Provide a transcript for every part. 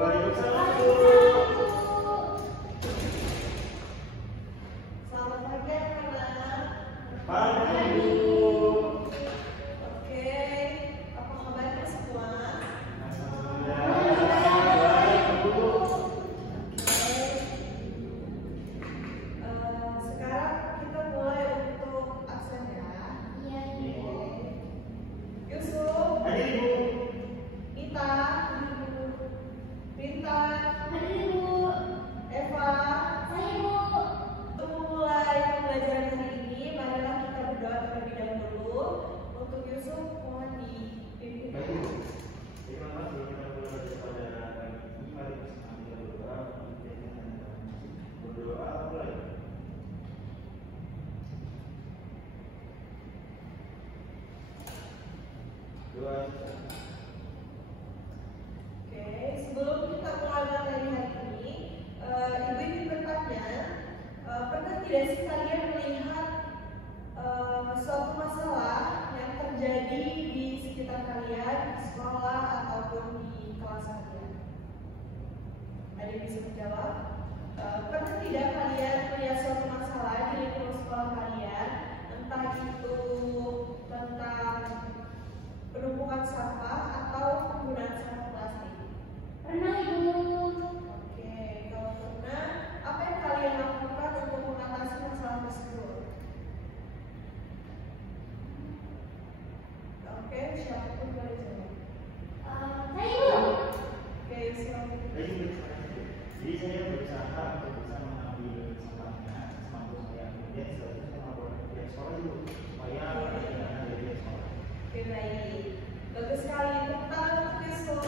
Waalaikumsalam. Selamat pagi anak-anak. Pagi Bu. Oke, apa kabarnya semua? Alhamdulillah baik Bu. Sekarang kita mulai untuk absen ya. Iya. Yusuf, Hadir Ibu. Ita, Rintan, Hadir Bu. Eva. Saya Bu. Untuk memulai pembelajaran hari ini, marilah kita berdoa terlebih dahulu. Untuk Yusuf, mohon dipimpin. Baik Bu. Terima kasih kita mulai pada ini. Mari bersama kita berdoa. Berdoa mulai. Doa. Oke, sebelum kita mulai materi hari ini, Ibu ingin bertanya, pernah tidak sih kalian melihat suatu masalah yang terjadi di sekitar kalian, di sekolah ataupun di kelas kalian? Ada yang bisa menjawab? Pernah tidak kalian melihat suatu masalah di lingkungan sekolah kalian, entah itu tentang penumpukan sampah atau penggunaan sampah plastik? Pernah Ibu. Oke, kalau pernah, apa yang kalian lakukan untuk mengatasi masalah tersebut? Oke, siapapun boleh jawab. Saya Ibu. Oke, silakan. Jadi saya berusaha untuk bisa mengambil sampahnya semampu saya. Kemudian setelah itu saya melaporkan ke pihak sekolah dulu supaya ada tindakan dari pihak sekolah. Oke, baik. Bagus sekali. Tepuk tangan untuk Yusuf.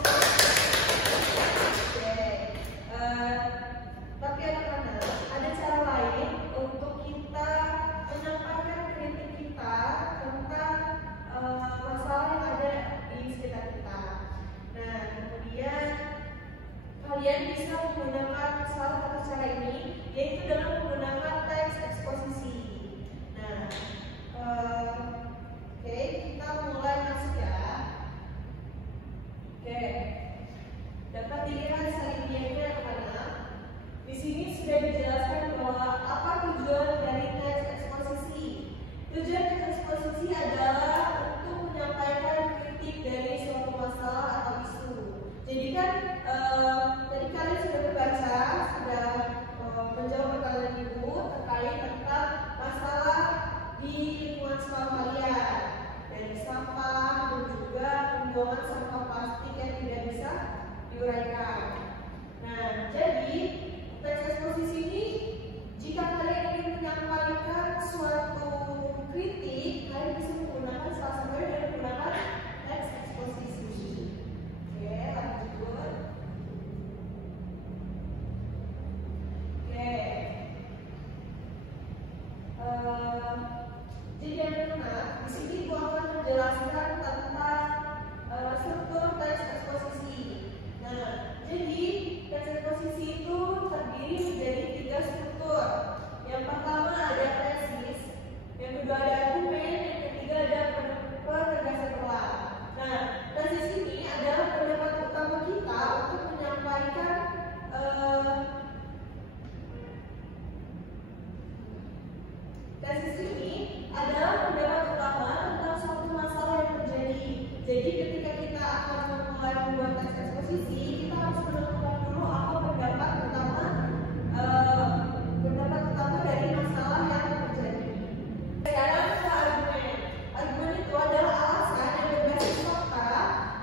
Oke. Tapi anak-anak, ada cara lain untuk kita menyampaikan kritik kita tentang masalah yang ada di sekitar kita. Nah, kemudian kalian bisa menggunakan salah satu cara ini, yaitu dengan menggunakan teks eksposisi. Nah, oke, kita mulai masuk ya. Oke, dapat dilihat slide-nya anak-anak. Di sini sudah dijelaskan bahwa apa tujuan dari teks eksposisi. Tujuan teks eksposisi adalah untuk menyampaikan kritik dari suatu masalah atau isu. Jadi kan tadi kalian sudah membaca, sudah menjawab pertanyaan Ibu terkait tentang masalah di lingkungan sekolah kalian, dari sampah dan juga pembuangan sampah plastik yang tidak bisa diuraikan. Nah, jadi teks eksposisi ini, jika kalian ingin menyampaikan suatu kritik, kalian bisa menggunakan salah satunya dengan menggunakan teks eksposisi. Oke, lanjut. Oke. Jadi anak-anak, di sini Ibu akan menjelaskan tentang struktur teks eksposisi. Nah, jadi teks eksposisi itu terdiri menjadi 3 struktur. Yang pertama ada tesis, yang kedua ada argumen, yang ketiga ada penegasan ulang. Nah, tesis ini adalah pendapat utama kita untuk menyampaikan tesis ini adalah pendapat utama tentang suatu masalah yang terjadi. Jadi ketika kita akan mulai membuat teks eksposisi, kita harus menentukan dulu apa pendapat utama dari masalah yang terjadi. Sekarang ke argumen. Argumen itu adalah alasan yang berbasis fakta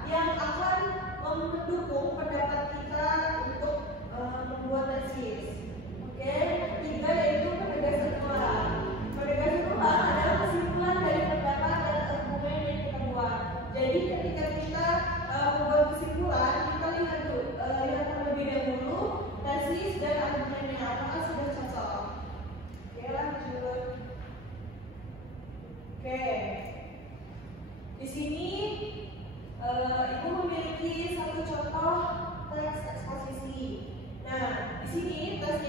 yang akan mendukung pendapat kita untuk membuat tesis. Oke, ketiga yaitu penegasan ulang. Penegasan ulang adalah kesimpulan dari pendapat dan argumen yang kita buat. Jadi ketika kita membuat kesimpulan, kita lihat terlebih dahulu tesis dan argumennya apakah sudah cocok. Oke, lanjut. Oke, di sini Ibu memiliki satu contoh teks eksposisi. Nah, di sini tesnya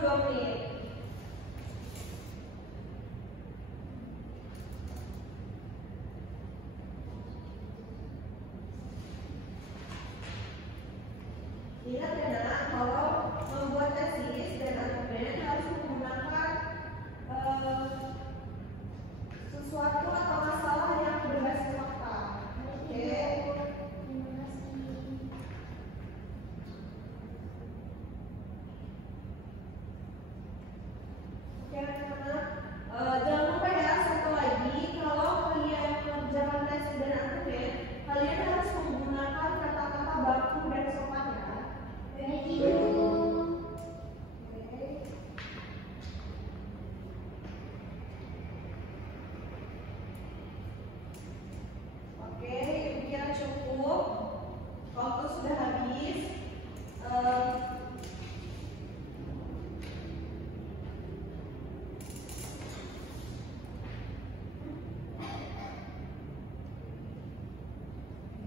2 menit. Ingat ya nak, kalau membuat tesis dan argumen harus menggunakan sesuatu atau masalah yang berbasis fakta. Oke. Terima kasih. Oke, anak-anak. Jangan lupa ya, satu lagi, kalau kalian mengerjakan tesis dan argumen, kalian harus menggunakan kata-kata baku dan sopan ya. Baik, Ibu. Oke, Ibu kira cukup. Waktu sudah habis.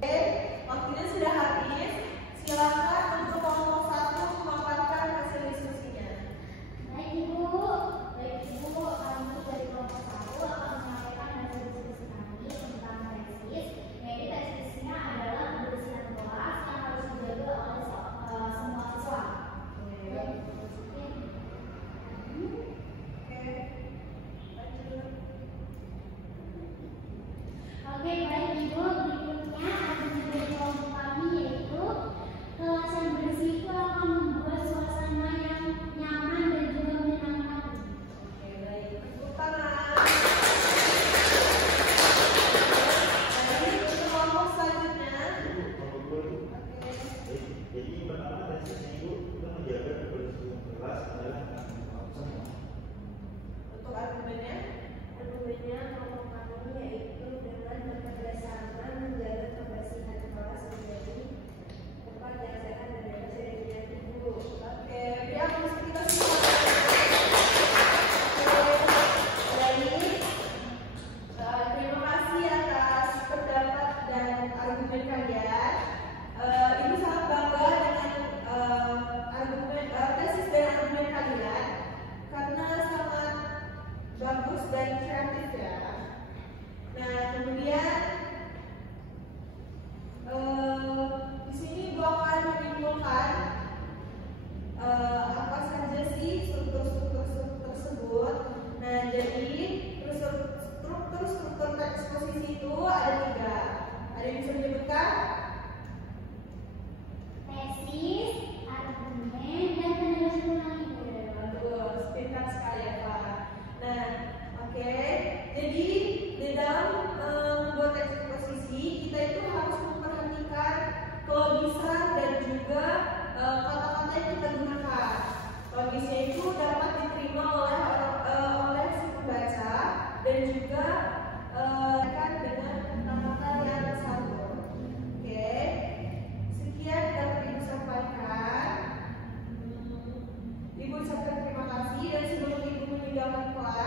Oke, waktunya sudah habis. Silakan untuk kelompok 1 memaparkan hasil diskusinya. Baik, Ibu. Baik, Ibu. Kami dari kelompok 1 akan menyampaikan hasil diskusi kami tentang tesis. Jadi tesisnya adalah kebersihan kelas yang harus dijaga oleh semua siswa. Oke, lanjut. Oke, baik Ibu. Berikutnya argumen dari kelompok kami yaitu kelas yang bersih itu akan membuat suasana yang nyaman dan juga menyenangkan. Oke, baik. Tepuk tangan. Baik, untuk kelompok selanjutnya. Ibu, kalau boleh. Oke. Jadi yang pertama tesisnya itu kita menjaga kebersihan kelas adalah semua. Untuk argumennya, kelompok kami yaitu dengan bekerjasama menjaga kebersihan kelas menjadi tempat yang sehat dan bebas dari penyakit. oke, ya mesti kita semua. Baik, terima kasih atas pendapat dan argumen kalian. Ibu sangat bangga dengan argumen tesis dan argumen kalian karena sangat bagus dan kreatif ya. Nah, kemudian di sini Ibu akan menyimpulkan apa saja sih struktur-struktur tersebut. Nah, jadi struktur eksposisi itu ada 3. Ada yang bisa menyebutkan? Tesis, argumen, dan penjelasan ulang Ibu. Bagus, pintar sekali ya Pak. Nah, oke. Jadi di dalam membuat eksposisi kita itu harus memperhatikan kelogisan dan juga kata-kata yang kita gunakan. Logisnya itu dapat diterima oleh si pembaca dan juga dengan kata-kata yang santun. Oke. Sekian dapat Ibu sampaikan. Ibu ucapkan terima kasih dan sebelum Ibu meninggalkan kelas